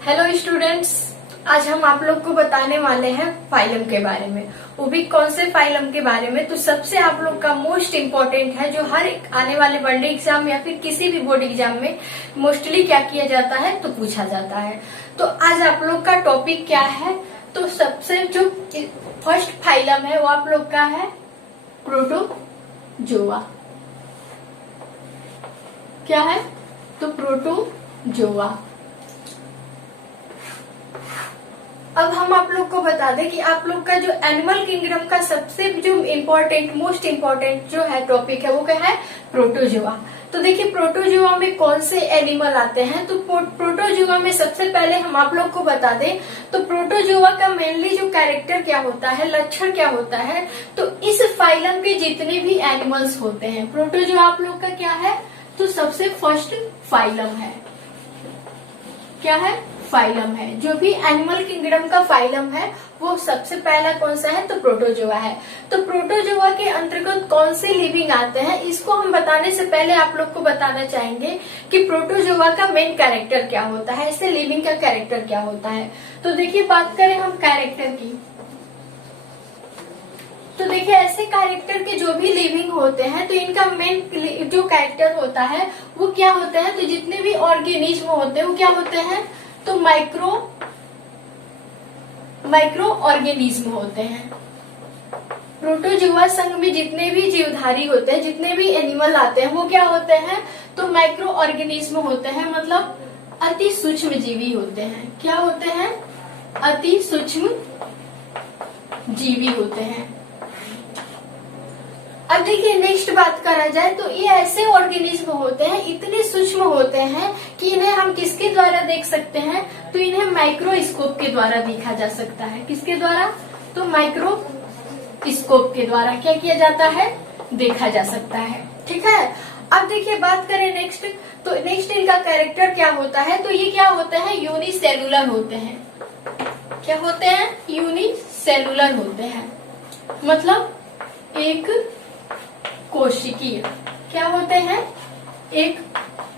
Hello students, आज हम आप लोग को बताने वाले हैं फाइलम के बारे में। वो भी कौन से फाइलम के बारे में? तो सबसे आप लोग का मोस्ट इम्पोर्टेंट है, जो हर एक आने वाले वनडे एग्जाम या फिर किसी भी बोर्ड एग्जाम में मोस्टली क्या किया जाता है तो पूछा जाता है। तो आज आप लोग का टॉपिक क्या है? तो सबसे जो फर्स्ट फाइलम है वो आप लोग का है प्रोटोजोआ। क्या है? तो प्रोटोजोआ। अब हम आप लोग को बता दें कि आप लोग का जो एनिमल किंगडम का सबसे जो इम्पोर्टेंट मोस्ट इम्पोर्टेंट जो है टॉपिक है वो क्या है? प्रोटोजोआ। तो देखिए प्रोटोजोआ में कौन से एनिमल आते हैं। तो प्रोटोजोआ में सबसे पहले हम आप लोग को बता दें तो प्रोटोजोआ का मेनली जो कैरेक्टर क्या होता है, लक्षण क्या होता है, तो इस फाइलम के जितने भी एनिमल्स होते हैं, प्रोटोजोआ आप लोग का क्या है? तो सबसे फर्स्ट फाइलम है। क्या है? फाइलम है। जो भी एनिमल किंगडम का फाइलम है वो सबसे पहला कौन सा है? तो प्रोटोजोआ है। तो प्रोटोजोआ के अंतर्गत कौन से लिविंग आते हैं, इसको हम बताने से पहले आप लोग को बताना चाहेंगे कि प्रोटोजोआ का मेन कैरेक्टर क्या होता है, इससे लिविंग का कैरेक्टर क्या होता है। तो देखिए बात करें हम कैरेक्टर की, तो देखिए ऐसे कैरेक्टर के जो भी लिविंग होते हैं तो इनका मेन जो कैरेक्टर होता है वो क्या होता है? तो जितने भी ऑर्गेनिज्म होते हैं वो क्या होते हैं? तो माइक्रो ऑर्गेनिज्म होते हैं। प्रोटोजोआ संघ में जितने भी जीवधारी होते हैं, जितने भी एनिमल आते हैं वो क्या होते हैं? तो माइक्रो ऑर्गेनिज्म होते हैं, मतलब अति सूक्ष्म जीवी होते हैं। क्या होते हैं? अति सूक्ष्म जीवी होते हैं। अब देखिए नेक्स्ट बात करा जाए तो ये ऐसे ऑर्गेनिज्म होते हैं, इतने सूक्ष्म होते हैं कि इन्हें हम किसके द्वारा देख सकते हैं? तो इन्हें माइक्रोस्कोप के द्वारा देखा जा सकता है। किसके द्वारा? तो माइक्रोस्कोप के द्वारा क्या किया जाता है? देखा जा सकता है। ठीक है। अब देखिए बात करें नेक्स्ट, तो नेक्स्ट इनका कैरेक्टर क्या होता है? तो ये क्या होते हैं? यूनिसेलुलर होते हैं। क्या होते हैं? यूनिसेलुलर होते हैं, मतलब एक कोशिकीय। क्या होते हैं? एक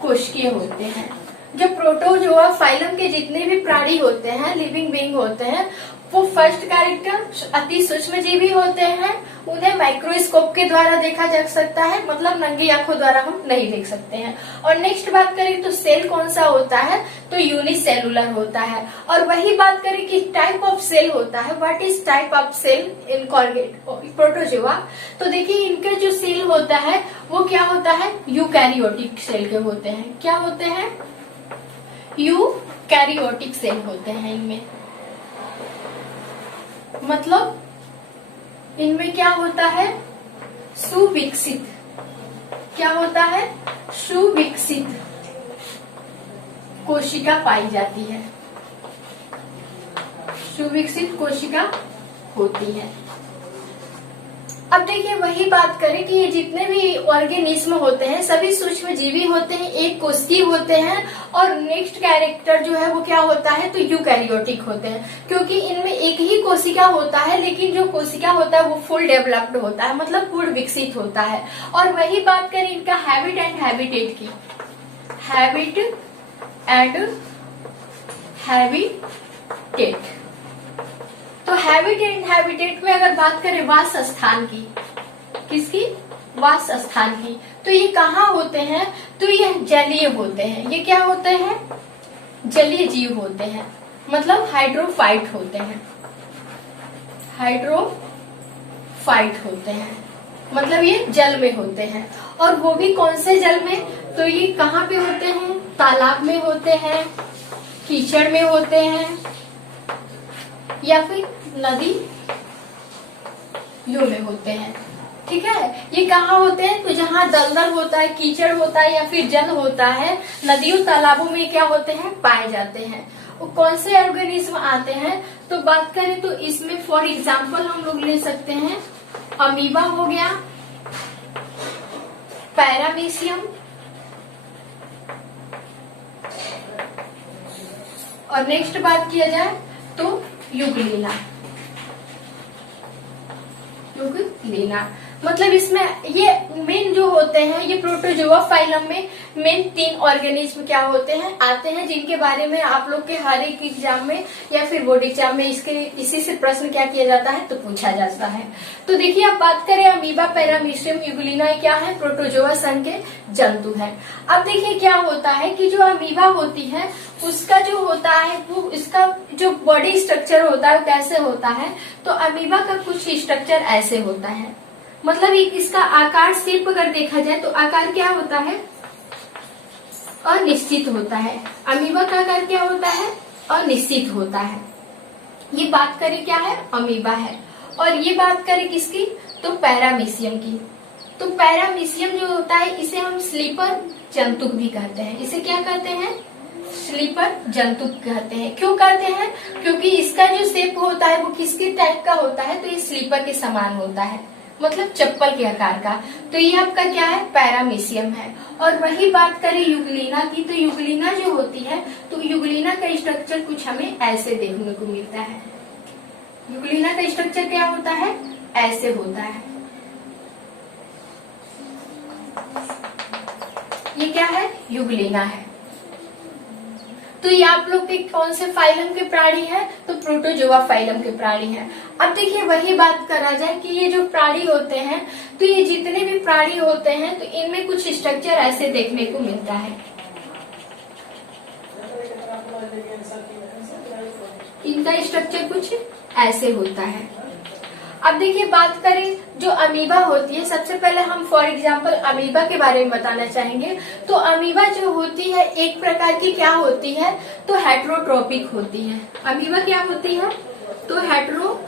कोशिकीय होते हैं। जो प्रोटोजोआ फाइलम के जितने भी प्राणी होते हैं, लिविंग बीइंग होते हैं, वो फर्स्ट कैरेक्टर अति सूक्ष्म जीवी होते हैं। उन्हें माइक्रोस्कोप के द्वारा देखा जा सकता है, मतलब नंगी आंखों द्वारा हम नहीं देख सकते हैं। और नेक्स्ट बात करें तो सेल कौन सा होता है? तो यूनिसेलुलर होता है। और वही बात करें कि टाइप ऑफ सेल होता है, what is type of cell in protozoa. तो देखिए इनके जो सेल होता है वो क्या होता है? यूकैरियोटिक सेल के होते हैं। क्या होते हैं? यूकैरियोटिक सेल होते हैं इनमें, मतलब इनमें क्या होता है? सुविकसित। क्या होता है? सुविकसित कोशिका पाई जाती है। सुविकसित कोशिका होती है। अब देखिए वही बात करें कि ये जितने भी ऑर्गेनिज्म होते हैं सभी सूक्ष्म जीवी होते हैं, एक कोशिकीय होते हैं। और नेक्स्ट कैरेक्टर जो है वो क्या होता है? तो यूकैरियोटिक होते हैं, क्योंकि इनमें एक ही कोशिका होता है, लेकिन जो कोशिका होता है वो फुल डेवलप्ड होता है, मतलब पूर्ण विकसित होता है। और वही बात करें इनका हैबिट एंड हैबिटेट की, हैबिट एंड हैबिटेट। तो हैबिट एंड हैबिटेट में अगर बात करें वास स्थान की, किसकी? वास स्थान की, तो ये कहाँ होते हैं? तो ये जलीय होते हैं। ये क्या होते हैं? जलीय जीव होते हैं, मतलब हाइड्रोफाइट होते हैं। हाइड्रोफाइट होते हैं, मतलब ये जल में होते हैं। और वो भी कौन से जल में? तो ये कहाँ पे होते हैं? तालाब में होते हैं, कीचड़ में होते हैं, या फिर नदी यो में होते हैं। ठीक है। ये कहाँ होते हैं? तो जहाँ दलदल होता है, कीचड़ होता है या फिर जल होता है, नदियों तालाबों में क्या होते हैं? पाए जाते हैं। वो कौन से ऑर्गेनिज्म आते हैं? तो बात करें तो इसमें फॉर एग्जाम्पल हम लोग ले सकते हैं अमीबा हो गया, पैरामीशियम, और नेक्स्ट बात किया जाए तो युगलीना। मतलब इसमें ये मेन जो होते हैं, ये प्रोटोजोआ फाइलम में मेन 3 ऑर्गेनिज्म क्या होते हैं, आते हैं, जिनके बारे में आप लोग के हर एक एग्जाम में या फिर बोर्ड एग्जाम में इसी से प्रश्न क्या किया जाता है, तो पूछा जाता है। तो देखिए, अब बात करें अमीबा, पैरामीशियम, यूग्लिना, क्या है, प्रोटोजोआ संघ के जंतु है। अब देखिए क्या होता है कि जो अमीबा होती है उसका जो होता है वो इसका जो बॉडी स्ट्रक्चर होता है वो कैसे होता है, तो अमीबा का कुछ स्ट्रक्चर ऐसे होता है, मतलब इसका आकार शेप अगर देखा जाए तो आकार क्या होता है, अनिश्चित होता है। अमीबा का आकार क्या होता है, अनिश्चित होता है। ये बात करें क्या है, अमीबा है। और ये बात करें किसकी, तो पैरामीशियम की। तो पैरामीशियम जो होता है इसे हम स्लीपर जंतुक भी कहते हैं। इसे क्या कहते हैं, स्लीपर जंतुक कहते हैं। क्यों कहते हैं, क्योंकि इसका जो शेप होता है वो किसके टाइप का होता है, तो ये स्लीपर के समान होता है, मतलब चप्पल के आकार का। तो ये आपका क्या है, पैरामीशियम है। और वही बात करें यूग्लिना की, तो यूग्लिना जो होती है, तो यूग्लिना का स्ट्रक्चर कुछ हमें ऐसे देखने को मिलता है। यूग्लिना का स्ट्रक्चर क्या होता है, ऐसे होता है। ये क्या है, यूग्लिना है। तो ये आप लोग के कौन से फाइलम के प्राणी है, तो प्रोटोजोआ फाइलम के प्राणी है। अब देखिए वही बात करा जाए कि ये जो प्राणी होते हैं, तो ये जितने भी प्राणी होते हैं तो इनमें कुछ स्ट्रक्चर ऐसे देखने को मिलता है। इनका स्ट्रक्चर कुछ ऐसे होता है। अब देखिए बात करें जो अमीबा होती है, सबसे पहले हम फॉर एग्जांपल अमीबा के बारे में बताना चाहेंगे। तो अमीबा जो होती है एक प्रकार की क्या होती है, तो हेट्रोट्रोपिक होती है। अमीबा क्या होती है, तो हेट्रोट्रोपिक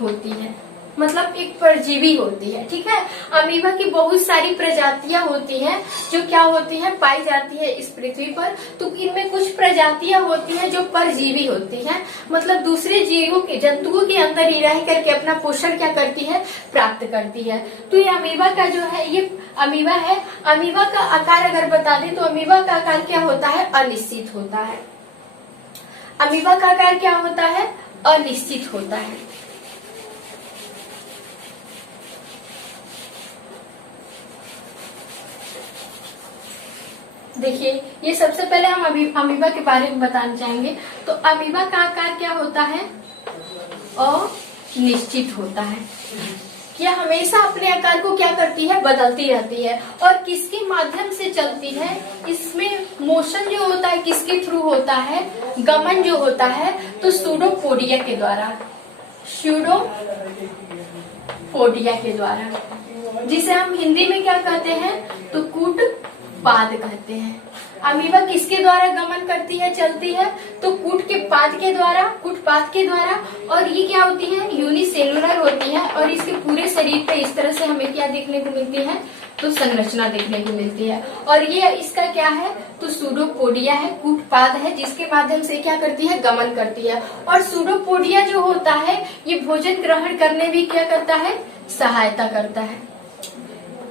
होती है, मतलब एक परजीवी होती है। ठीक है, अमीबा की बहुत सारी प्रजातियां होती हैं जो क्या होती हैं, पाई जाती है इस पृथ्वी पर। तो इनमें कुछ प्रजातियां होती हैं जो परजीवी होती हैं, मतलब दूसरे जीवों के, जंतुओं के अंदर ही रह करके अपना पोषण क्या करती है, प्राप्त करती है। तो ये अमीबा का जो है, ये अमीबा है। अमीबा का आकार अगर बता दें तो अमीबा का आकार क्या होता है, अनिश्चित होता है। अमीबा का आकार क्या होता है, अनिश्चित होता है। देखिए, ये सबसे पहले हम अमीबा के बारे में बताना चाहेंगे। तो अमीबा का आकार क्या होता है, अनिश्चित होता है। यह हमेशा अपने आकार को क्या करती है, बदलती रहती है। और किसके माध्यम से चलती है, इसमें मोशन जो होता है किसके थ्रू होता है, गमन जो होता है, तो सूडोपोडिया के द्वारा, सूडोपोडिया के द्वारा, जिसे हम हिंदी में क्या कहते हैं, तो कूट पाद कहते हैं। अमीबा किसके द्वारा गमन करती है, चलती है, तो कूट पाद के द्वारा। और ये क्या होती है, यूनिसेलुलर होती है। और इसके पूरे शरीर पे इस तरह से हमें क्या देखने को मिलती है, तो संरचना देखने को मिलती है। और ये इसका क्या है, तो सूडोपोडिया है, कूटपाद है, जिसके माध्यम से क्या करती है, गमन करती है। और सूडोपोडिया जो होता है ये भोजन ग्रहण करने भी क्या करता है, सहायता करता है।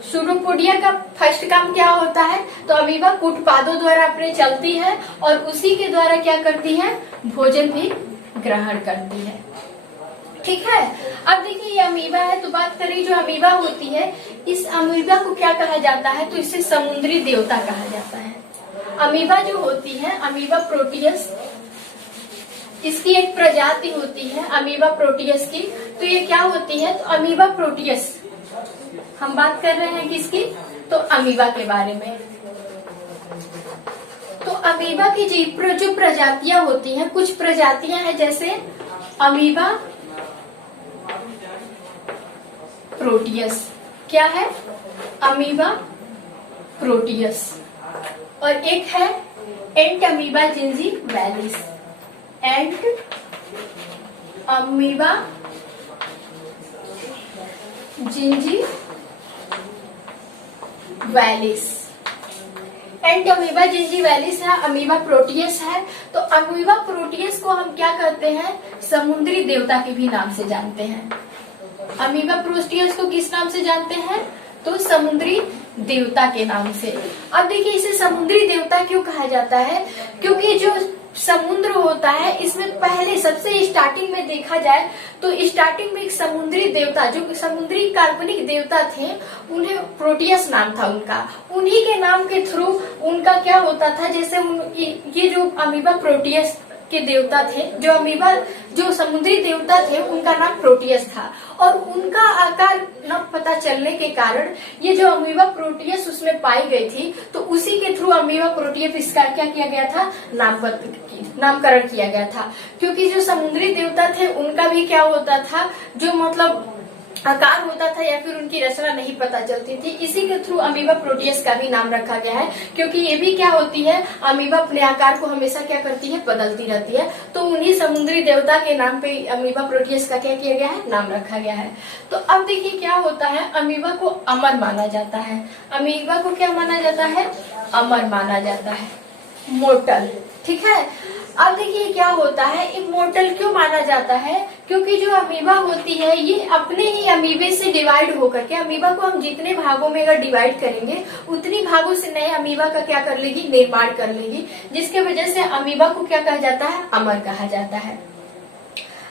सूडोपोडिया का फर्स्ट काम क्या होता है, तो अमीबा कूटपादों द्वारा अपने चलती है और उसी के द्वारा क्या करती है, भोजन भी ग्रहण करती है। ठीक है, अब देखिए ये अमीबा है। तो बात करें जो अमीबा होती है, इस अमीबा को क्या कहा जाता है, तो इसे समुद्री देवता कहा जाता है। अमीबा जो होती है, अमीबा प्रोटियस, इसकी एक प्रजाति होती है अमीबा प्रोटियस की। तो ये क्या होती है, तो अमीबा प्रोटियस, हम बात कर रहे हैं किसकी, तो अमीबा के बारे में। तो अमीबा की जो प्रजातियां होती हैं, कुछ प्रजातियां हैं जैसे अमीबा प्रोटियस, क्या है, अमीबा प्रोटियस। और एक है एंट अमीबा जिंजीवैलिस, एंट अमीबा जिंजीवैलिस। एंट अमीबा जिंजीवैलिस है, अमीबा प्रोटियस है। तो अमीबा प्रोटियस को हम क्या कहते हैं, समुद्री देवता के भी नाम से जानते हैं। अमीबा प्रोटियस को किस नाम से जानते हैं, तो समुद्री देवता के नाम से। अब देखिए इसे समुद्री देवता क्यों कहा जाता है, क्योंकि जो समुद्र होता है, इसमें पहले सबसे स्टार्टिंग में देखा जाए तो स्टार्टिंग में एक समुद्री देवता, जो समुद्री काल्पनिक देवता थे, उन्हें प्रोटियस नाम था उनका। उन्हीं के नाम के थ्रू उनका क्या होता था, जैसे ये जो अमीबा प्रोटियस के देवता थे, जो अमीबा जो समुद्री देवता थे, उनका नाम प्रोटियस था। और उनका आकार न पता चलने के कारण ये जो अमीबा प्रोटियस उसमें पाई गई थी, तो उसी के थ्रू अमीबा प्रोटियस इसका क्या किया गया था, नामकरण किया गया था। क्योंकि जो समुद्री देवता थे उनका भी क्या होता था, जो मतलब आकार होता था या फिर उनकी रचना नहीं पता चलती थी, इसी के थ्रू अमीबा प्रोटियस का भी नाम रखा गया है। क्योंकि ये भी क्या होती है, अमीबा अपने आकार को हमेशा क्या करती है, बदलती रहती है। तो उन्हीं समुद्री देवता के नाम पे अमीबा प्रोटियस का क्या किया गया है, नाम रखा गया है। तो अब देखिए क्या होता है, अमीबा को अमर माना जाता है। अमीबा को क्या माना जाता है, अमर माना जाता है, मोर्टल। ठीक है, अब देखिए क्या होता है, इमोर्टल क्यों माना जाता है, क्योंकि जो अमीबा होती है ये अपने ही अमीबे से डिवाइड होकर के, अमीबा को हम जितने भागों में अगर डिवाइड करेंगे उतनी भागों से नए अमीबा का क्या कर लेगी, निर्माण कर लेगी, जिसके वजह से अमीबा को क्या कहा जाता है, अमर कहा जाता है।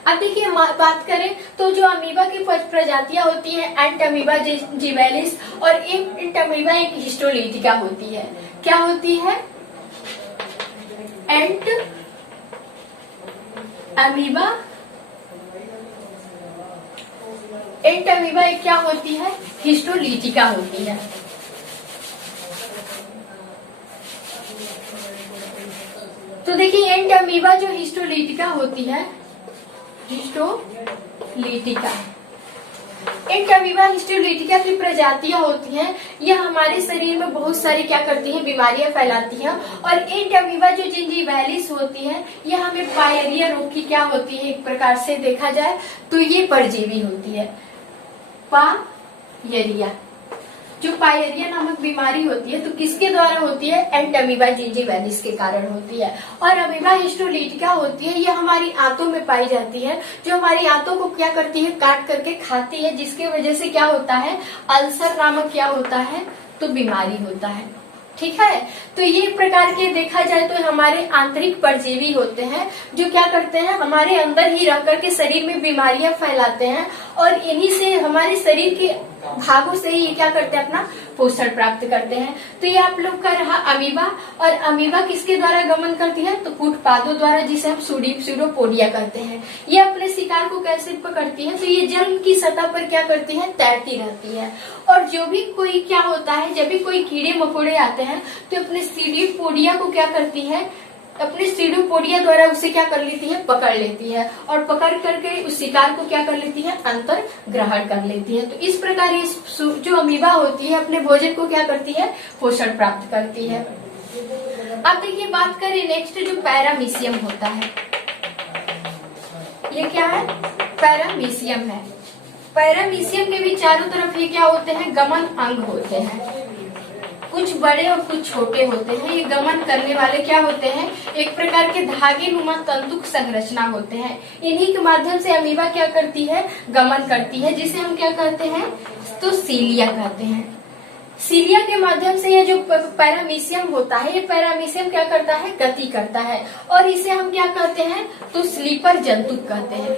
अब देखिए बात करें तो जो अमीबा की प्रजातियां होती है, एंट अमीबा जिवेलिस, और एक अमीबा एक हिस्टोलिटिका होती है। क्या होती है, एंट अमीबा, एंट अमीबा एक क्या होती है, हिस्टोलिटिका होती है। तो देखिए एंट अमीबा जो हिस्टोलिटिका होती है, हिस्टोलिटिका, एंट अमीबा हिस्टोलिटिका की प्रजातियां होती हैं, यह हमारे शरीर में बहुत सारी क्या करती हैं, बीमारियां फैलाती हैं। और एंट अमीबा जो जिंजीवैलिस होती है, यह हमें पायरिया रोग की क्या होती है, एक प्रकार से देखा जाए तो ये परजीवी होती है, पायरिया। जो पायरिया नामक बीमारी होती है तो किसके द्वारा होती है, एंट अमीबा जिंजीवैलिस के कारण होती है। और अमीबा हिस्टोलिटिका होती है, ये हमारी आंतों में पाई जाती है, जो हमारी आंतों को क्या करती है, काट करके खाती है, जिसके वजह से क्या होता है, अल्सर नामक क्या होता है, तो बीमारी होता है। ठीक है, तो ये प्रकार के देखा जाए तो हमारे आंतरिक परजीवी होते हैं, जो क्या करते हैं, हमारे अंदर ही रह करके शरीर में बीमारियां फैलाते हैं, और इन्हीं से हमारे शरीर के भागों से ही ये क्या करते हैं, अपना पोषण प्राप्त करते हैं। तो ये आप लोग का रहा अमीबा। और अमीबा किसके द्वारा गमन करती है, तो कूटपादों द्वारा, जिसे हम सूडोपोडिया करते हैं। ये अपने शिकार को कैसे पकड़ती है, तो ये जल की सतह पर क्या करती है, तैरती रहती है। और जो भी कोई क्या होता है, जब भी कोई कीड़े मकोड़े आते हैं तो अपने सूडोपोडिया को क्या करती है, अपने सूडोपोडिया द्वारा उसे क्या कर लेती है, पकड़ लेती है, और पकड़ करके उस शिकार को क्या कर लेती है, अंतर ग्रहण कर लेती है। तो इस प्रकार ये जो अमीबा होती है अपने भोजन को क्या करती है, पोषण प्राप्त करती है। अब देखिए बात करें नेक्स्ट, जो पैरामीशियम होता है, ये क्या है, पैरामीशियम है। पैरामीशियम के भी चारों तरफ ये क्या होते हैं, गमन अंग होते हैं, कुछ बड़े और कुछ छोटे होते हैं। ये गमन करने वाले क्या होते हैं, एक प्रकार के धागे नुमा तंतुक संरचना होते हैं। इन्हीं के माध्यम से अमीबा क्या करती है, गमन करती है, जिसे हम क्या कहते हैं, तो सीलिया कहते हैं। सीलिया के माध्यम से ये जो पैरामीशियम होता है, ये पैरामीशियम क्या करता है, गति करता है, और इसे हम क्या कहते हैं, तो स्लीपर जंतुक कहते हैं।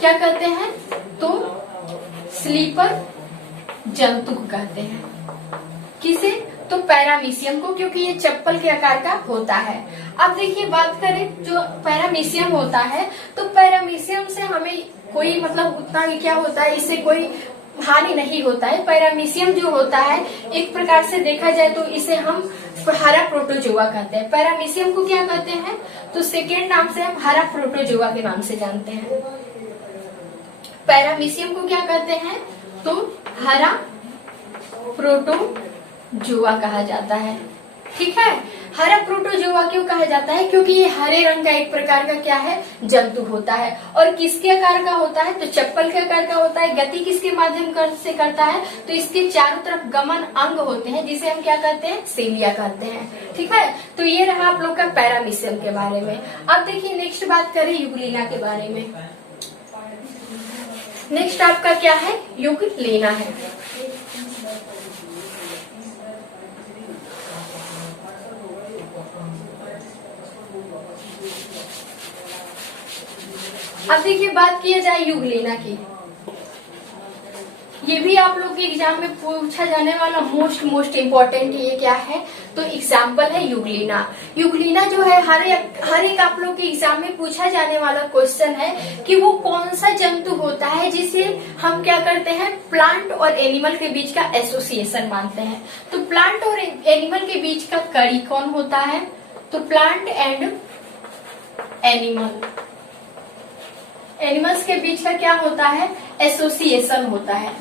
क्या कहते हैं, तो स्लीपर जंतुक कहते हैं। किसे, तो पैरामीशियम को, क्योंकि ये चप्पल के आकार का होता है। अब देखिए बात करें जो पैरामीशियम होता है, तो पैरामीशियम से हमें कोई मतलब उतना ही क्या होता है, इससे कोई हानि नहीं होता है। पैरामीशियम जो होता है एक प्रकार से देखा जाए तो इसे हम हरा प्रोटोजोआ कहते हैं। पैरामीशियम को क्या कहते हैं, तो सेकेंड नाम से हम हरा प्रोटोजोआ के नाम से जानते हैं। पैरामीशियम को क्या कहते हैं, तो हरा प्रोटोजोआ कहा जाता है। ठीक है, हरा प्रोटोजोआ क्यों कहा जाता है, क्योंकि ये हरे रंग का एक प्रकार का क्या है, जंतु होता है, और किसके आकार का होता है, तो चप्पल के आकार का होता है। गति किसके माध्यम से करता है, तो इसके चारों तरफ गमन अंग होते हैं, जिसे हम क्या कहते हैं, सीलिया कहते हैं। ठीक है, तो ये रहा आप लोग का पैरामीशियम के बारे में। अब देखिए नेक्स्ट बात करें यूग्लिना के बारे में। नेक्स्ट आपका क्या है, यूग्लिना है। अब देखिए बात किया जाए युगलिना की, ये भी आप लोग के एग्जाम में पूछा जाने वाला मोस्ट इम्पोर्टेंट ये क्या है, तो एग्जाम्पल है युगलिना। युगलिना जो है हर एक आप लोग के एग्जाम में पूछा जाने वाला क्वेश्चन है कि वो कौन सा जंतु होता है जिसे हम क्या करते हैं, प्लांट और एनिमल के बीच का एसोसिएशन मानते हैं। तो प्लांट और एनिमल के बीच का कड़ी कौन होता है, तो प्लांट एंड एनिमल्स के बीच का क्या होता है, एसोसिएशन होता है,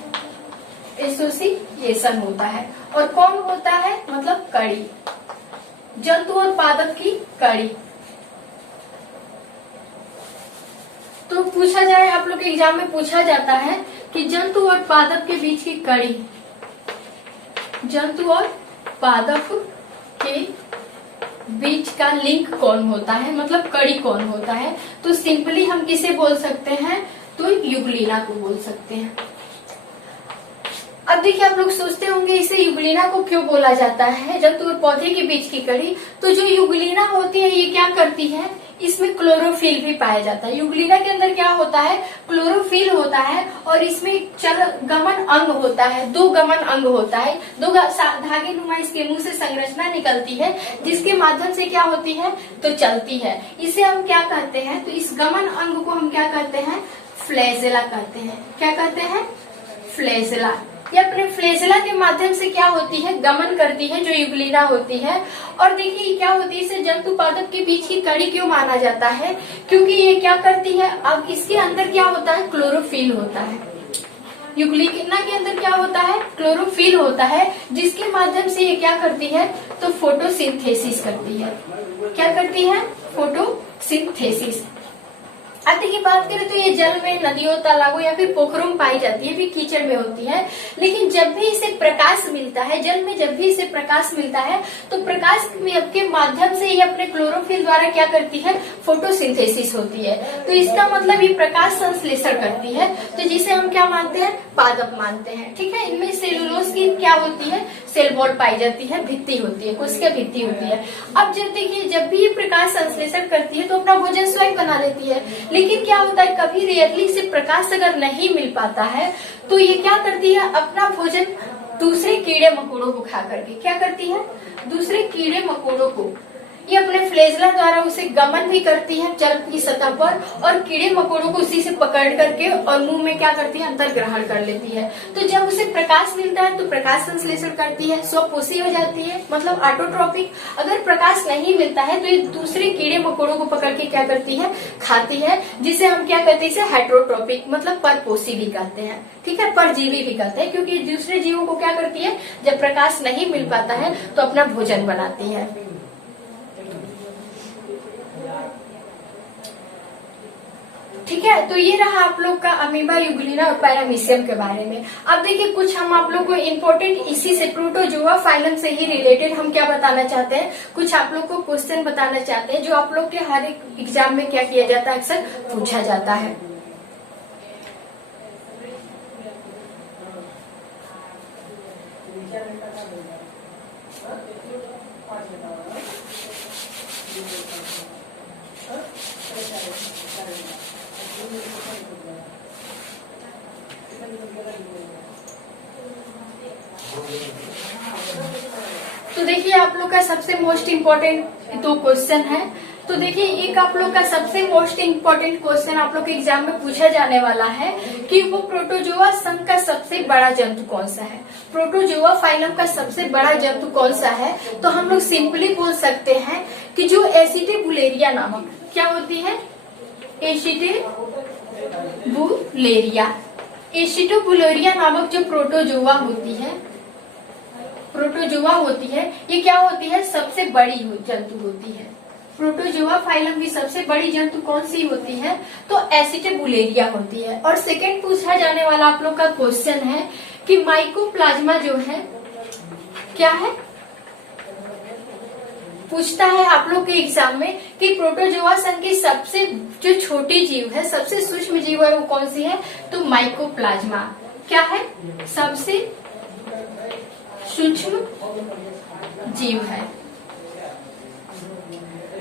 एसोसिएशन होता है। और कौन होता है, मतलब कड़ी, जंतु और पादप की कड़ी। तो पूछा जाए, आप लोग के एग्जाम में पूछा जाता है कि जंतु और पादप के बीच की कड़ी, जंतु और पादप के बीच का लिंक कौन होता है, मतलब कड़ी कौन होता है। तो सिंपली हम किसे बोल सकते हैं, तो युगलिना को बोल सकते हैं। अब देखिए आप लोग सोचते होंगे इसे युगलिना को क्यों बोला जाता है, जंतु और पौधे के बीच की कड़ी। तो जो युगलिना होती है ये क्या करती है, इसमें क्लोरोफिल भी पाया जाता है। युगलिना के अंदर क्या होता है, क्लोरोफिल होता है और इसमें गमन अंग होता है, 2 गमन अंग होता है, 2 धागे नुमा इसके मुंह से संरचना निकलती है जिसके माध्यम से क्या होती है, तो चलती है। इसे हम क्या कहते हैं, तो इस गमन अंग को हम क्या कहते हैं, फ्लैजेला कहते हैं। क्या कहते हैं, फ्लैजेला। ये अपने फ्लैजेला के माध्यम से क्या होती है, गमन करती है, जो युगलिना होती है। और देखिए क्या होती है, इसे जंतु पादप के बीच की कड़ी क्यों माना जाता है, क्योंकि ये क्या करती है, अब इसके अंदर क्या होता है, क्लोरोफिल होता है। युगलिना के अंदर क्या होता है, क्लोरोफिल होता है, जिसके माध्यम से ये क्या करती है, तो फोटोसिंथेसिस करती है। क्या करती है, फोटोसिंथेसिस। अब देखिए बात करें तो ये जल में, नदियों, तालाबों या फिर पोखरों में पाई जाती है, भी कीचड़ में होती है। लेकिन जब भी इसे प्रकाश मिलता है, जल में जब भी इसे प्रकाश मिलता है, तो प्रकाश के माध्यम से ये अपने क्लोरोफिल द्वारा क्या करती है, फोटोसिंथेसिस होती है। तो इसका मतलब ये प्रकाश संश्लेषण करती है, तो जिसे हम क्या मानते हैं, पादप मानते हैं। ठीक है, इनमें सेलुलोज की क्या होती है, सेल वॉल पाई जाती है, भित्ति होती है, कोशिका भित्ति होती है। अब जब देखिए जब भी ये प्रकाश संश्लेषण करती है तो अपना भोजन स्वयं बना लेती है। लेकिन क्या होता है, कभी रेयरली इसे प्रकाश अगर नहीं मिल पाता है तो ये क्या करती है, अपना भोजन दूसरे कीड़े मकोड़ों को खा करके, क्या करती है, दूसरे कीड़े मकोड़ों को, ये अपने फ्लैजेला द्वारा उसे गमन भी करती है जल की सतह पर, और कीड़े मकोड़ों को उसी से पकड़ करके और मुंह में क्या करती है, अंतर ग्रहण कर लेती है। तो जब उसे प्रकाश मिलता है तो प्रकाश संश्लेषण करती है, स्वपोषी हो जाती है, मतलब ऑटोट्रॉपिक। अगर प्रकाश नहीं मिलता है तो ये दूसरे कीड़े मकोड़ों को पकड़ के क्या करती है, खाती है, जिसे हम क्या कहते हैं, इसे हेट्रोट्रॉपिक, मतलब परपोषी भी कहते हैं। ठीक है, परजीवी भी कहते हैं, क्योंकि दूसरे जीवों को क्या करती है, जब प्रकाश नहीं मिल पाता है तो अपना भोजन बनाती है। ठीक है, तो ये रहा आप लोग का अमीबा, युगलिना और पैरामीशियम के बारे में। अब देखिए कुछ हम आप लोग को इम्पोर्टेंट इसी से प्रोटोजोआ फाइलम से ही रिलेटेड हम क्या बताना चाहते हैं, कुछ आप लोग को क्वेश्चन बताना चाहते हैं जो आप लोग के हर एक एग्जाम में क्या किया जाता है, अक्सर पूछा जाता है। तो देखिए आप लोग का सबसे मोस्ट इम्पोर्टेंट 2 क्वेश्चन है। तो देखिए एक आप लोग का सबसे मोस्ट इम्पोर्टेंट क्वेश्चन आप लोग के एग्जाम में पूछा जाने वाला है कि वो प्रोटोजोआ संघ का सबसे बड़ा जंतु कौन सा है, प्रोटोजोआ फाइलम का सबसे बड़ा जंतु कौन सा है। तो हम लोग सिंपली बोल सकते हैं कि जो एसिटिबुलेरिया नामक क्या होती है, एसिटिबुलेरिया नामक जो प्रोटोजोआ होती है, ये क्या होती है, सबसे बड़ी जंतु होती है। प्रोटोजोआ फाइलम की सबसे बड़ी जंतु कौन सी होती है, तो एसिटिबुलेरिया होती है। और सेकंड पूछा जाने वाला आप लोग का क्वेश्चन है कि माइकोप्लाज्मा जो है क्या है, पूछता है आप लोग के एग्जाम में कि प्रोटोजोआ संघ की सबसे जो छोटी जीव है, सबसे सूक्ष्म जीव है, वो कौन सी है, तो माइकोप्लाज्मा क्या है, सबसे सूक्ष्म जीव है।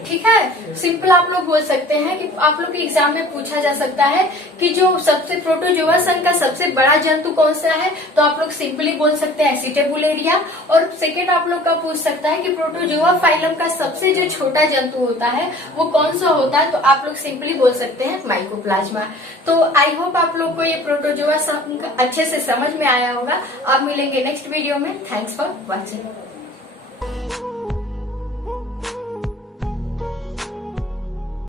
ठीक है। सिंपल आप लोग बोल सकते हैं कि आप लोग के एग्जाम में पूछा जा सकता है कि जो सबसे प्रोटोजोआ संघ का सबसे बड़ा जंतु कौन सा है, तो आप लोग सिंपली बोल सकते हैं एसिटेबुलेरिया। और सेकेंड आप लोग का पूछ सकता है कि प्रोटोजोआ फाइलम का सबसे जो छोटा जंतु होता है वो कौन सा होता है, तो आप लोग सिंपली बोल सकते हैं माइकोप्लाज्मा। तो आई होप आप लोग को ये प्रोटोजोआ संघ अच्छे से समझ में आया होगा। अब मिलेंगे नेक्स्ट वीडियो में। Thanks for watching.